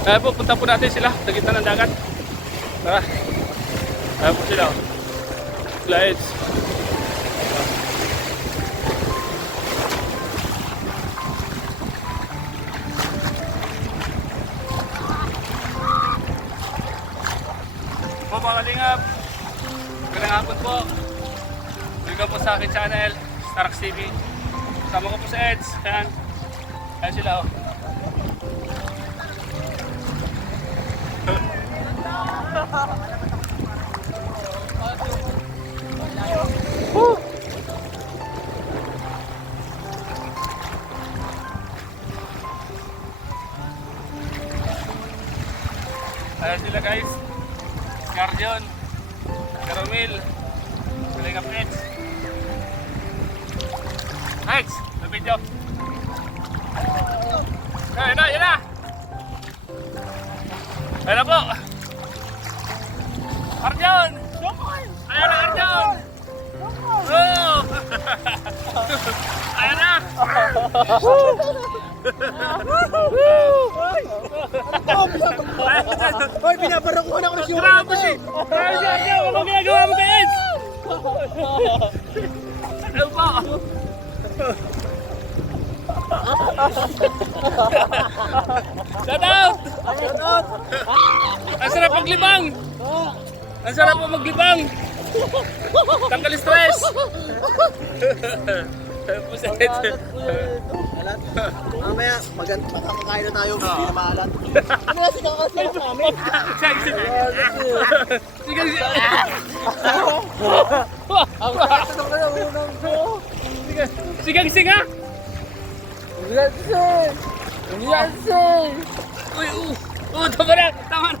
Kaya po, punta po natin sila sa gitna ng dagat. Tara. Kaya po sila. Slides. Po mga kalingap. Magandang hapon po. Welcome po sa akin channel, Starax TV. Kasama ko po sa Eds. Ayan. Ayan sila oh. Ayan sila guys. Guardian, Caromil, Kalingap Eds. Eds, na video. Ayan na, yan na. Ayan na po. Guardian! Ayan na, Guardian! Oh! Ayan na! Hoy, pinaparakuhan ako ng siyo. Grabe si! Grabe si Arjun! Ano ginagawa mo kay Eds? Ano po? Shout out! Ang sarap maglibang! Ang sarap po maglibang! Tanggal stress! Mamaya, makakakain na tayo. Hindi na maalat. Ano na sigaw kasi ako namin? Sige, sige! Ang kato na unang ko. Sige, sige! Yansen! Yansen! Uy, tama na! Tama na!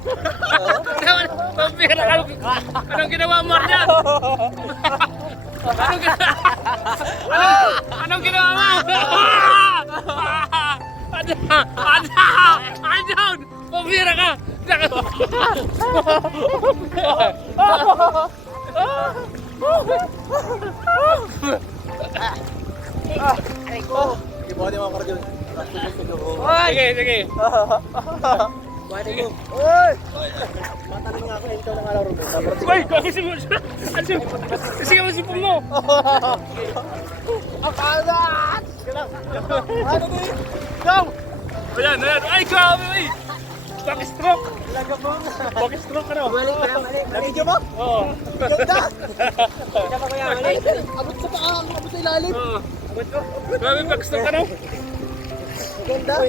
Tama na! Pabira ka! Anong ginawa mo, Arjan? Anong ginawa mo? Arjan! Pabira ka! Aray ko! Sige, buhay naman ako dyan. Sige, sige. Buhay mo. Uy! Mataling nga ako, ikaw na nga laro mo. Uy! Sige mo sipon mo! Ang kalat! Ano din? Go! Ayan, ayan! Ay, grabe! Uy! Backstroke! Laga mo. Backstroke ka na! Mali. Video mo? Oo. Ganda! Ganda pa kaya, mali. Abot sa paa, abot sa ilalim. Oo. Grabe, backstroke ka na! Ganda.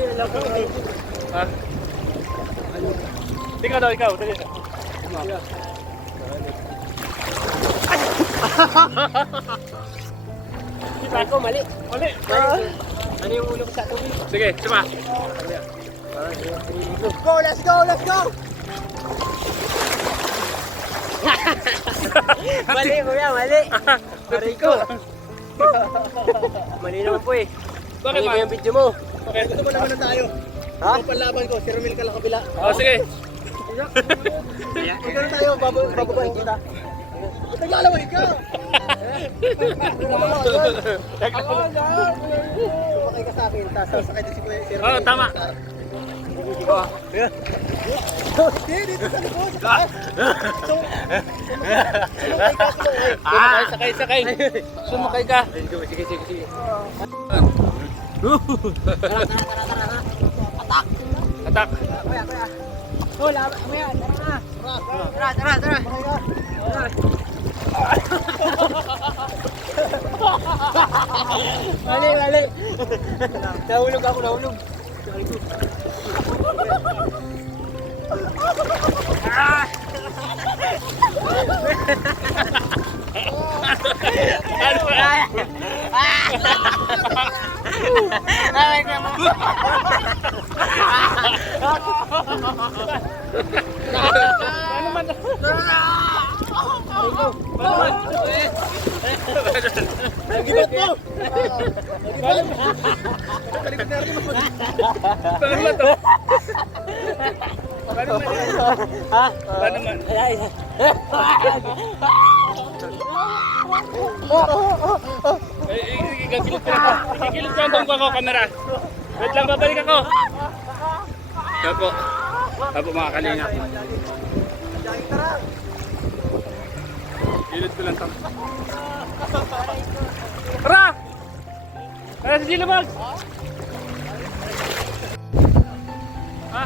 Ha? Ikaw daw, ikaw. Dali. Ako, mali. Mali! Ano yung ulo ko sa tubig? Sige, sima! Let's go! Mali, kuya, mali. Aray ko. Mali naman po eh. Bakit Mali ba? mo yung video mo. Okay. Gusto mo naman na tayo. Ha? Ang panlaban ko, si Romel ka lang kabila. Oh, sige. Ikaw na tayo, bababahin kita. Naglalaway ka! Sumakay ka sa akin, tapos sasakay din si Romel. Oo, tama. Hindi, dito sa likod. Sumakay ka, sumakay. Sakay. Sumakay ka. Sige. Atak. Kuya. Kuya, tara. Mali. Nahulog ako. Nagibat mo! Paano ba to? Paano man? Ha? Paano man? Ikikilid ka ang bangko ko, kamera. Wait lang, babalik ako. Ako. Apo mga kalinga. Jogging tara. Ilod ko lang to. Tara! Tara si Gila Mags! Ha?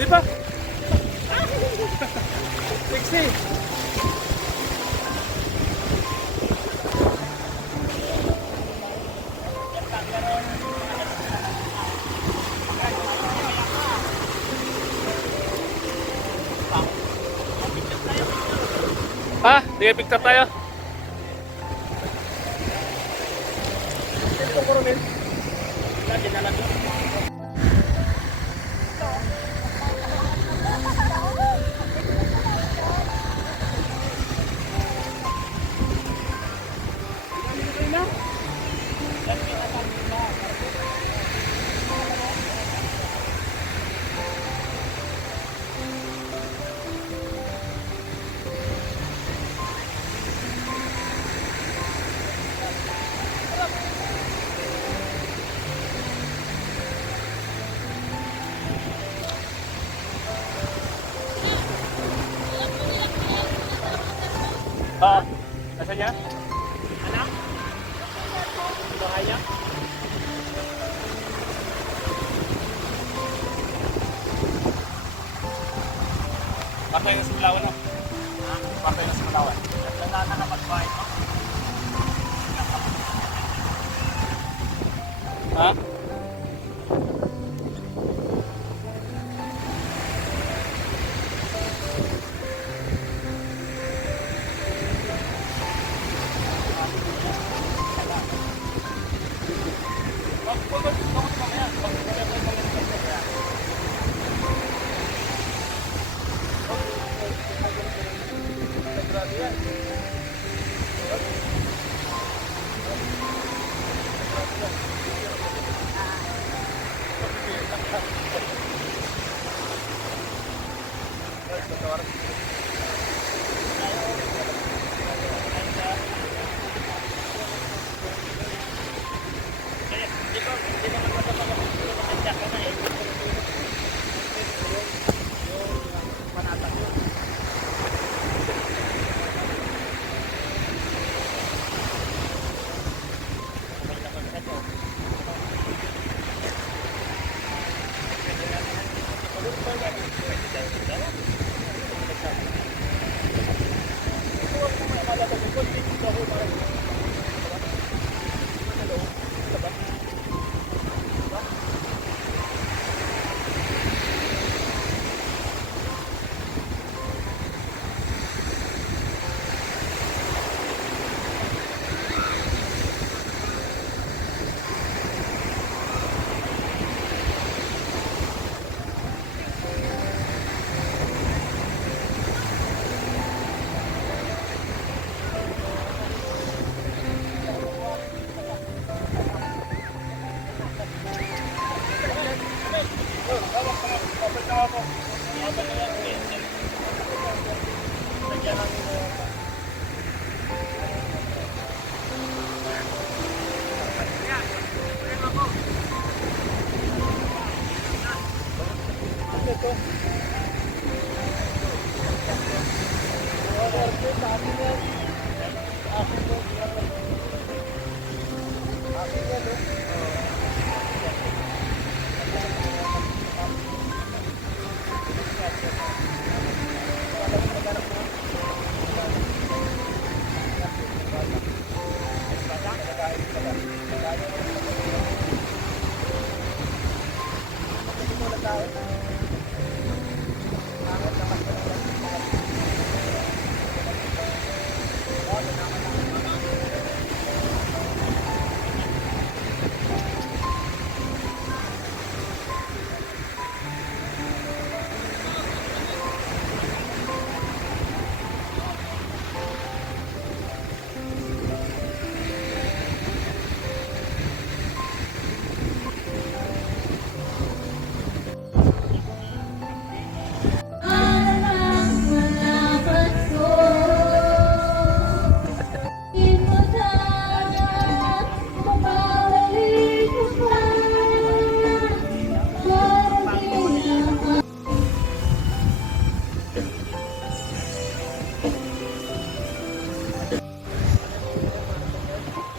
Di ba? 60! Ha? Sige, picture tayo. Ha? Nasaan niya? Anak? Bahay niya? Patay na sa Bulawan, no? Ha? Patay na sa Bulawan. Nagkakata na pag-bahay, no? Ha?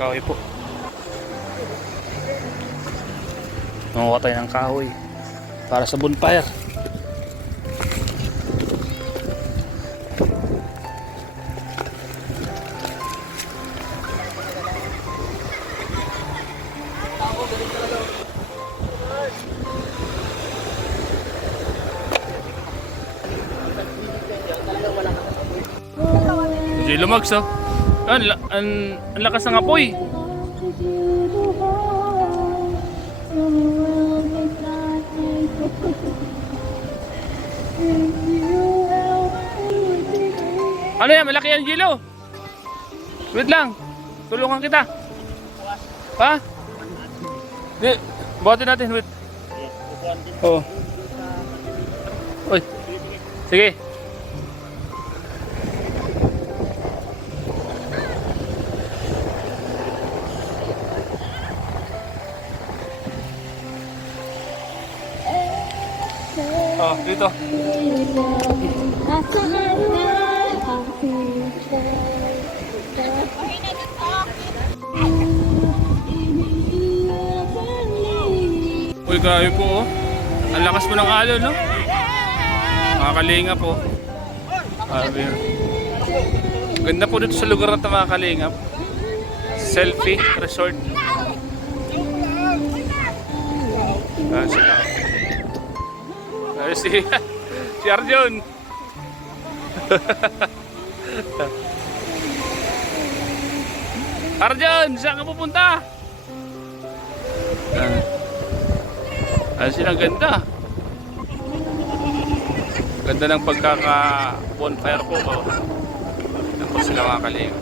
kahoy po. Nanguha tayo ng kahoy para sa bonfire. Medyo lumags oh. Ang lakas ng apoy. Ano yan? Malaki ang Gilo. Wait lang. Tulungan kita. Ha? Di, buhatin natin. Wait. Oh. Oy. Sige. Oh, dito. Uy, grabe po oh. Ang lakas po ng alon, no? Mga po. Grabe. Ganda po dito sa lugar na ito, mga kalingap. Selfie resort. Ah, sila. Ay, si Arjun. Arjun, saan ka pupunta? Ay, silang ganda. Ganda ng pagkaka-bonfire po. Oh. Yan po sila mga kalingap.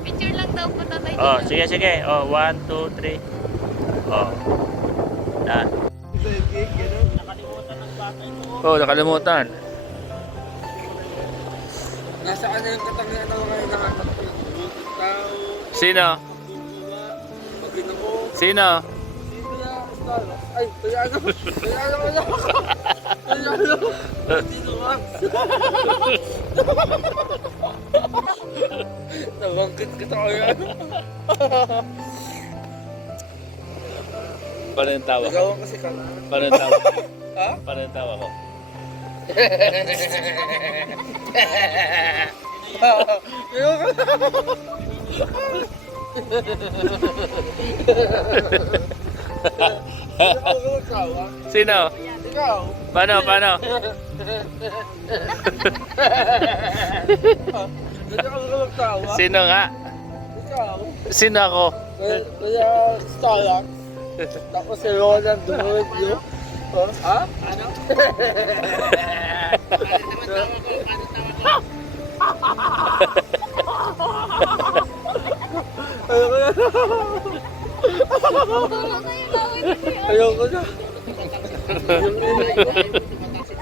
Picture lang daw po tatay. Oh, sige, sige. Oh, 1, 2, 3. Oh. Done. Oh, nakalimutan. Nasaan na yung katangian na mga hinahanap ko? Tao, Sino? Paginoon, Sino? sino na Stalo? Ay, Tayano! Tayano ko na! Tayano! Sino ba? Nabangkit kita ko yan. Paano yung tawa? Nagawa kasi ka na. Paano yung tawa? Ha? Paano yung tawa ko? Ayoko na. Ayoko na tawa. Sino? Ikaw. Paano? Paano? Ayoko na tawa. Sino nga? Ikaw. Sino ako? Kaya Starlock. Tapos si Roland Dumoid yun. Ha? Ano? Ayoko na. Ayoko na.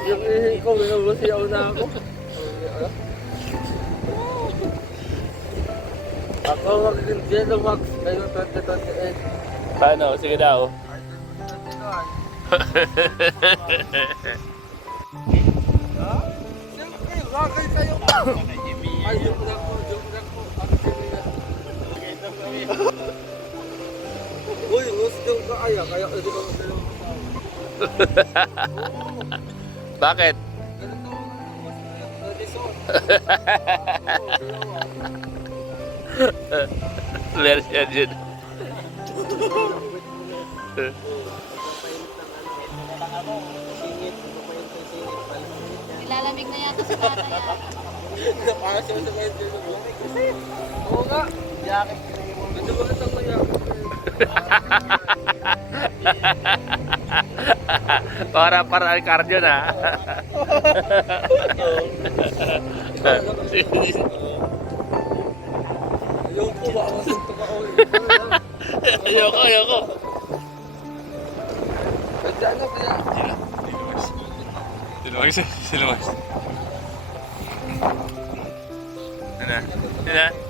Yung ihi ko, binabasiyaw na ako. Ako mag-Jello Max ngayong 2028. Paano? Sige daw. Ha? Siyempre, bakay sa'yo. Ay, joke lang po, joke lang po. Ang siniya. Uy, gusto ka kaya hindi ko sa'yo masawa. Bakit? Ganito ang mas tradisyon. Meron siya dyan. Nilalamig na yata sa tatay. Para siya sa mga dito. Oo nga. Jacket. Ano ba ito kaya? Para cardio na. Ayoko ba? Masunto ka ako. Ayoko. Ano kaya? Siluwag. Ano? Ano?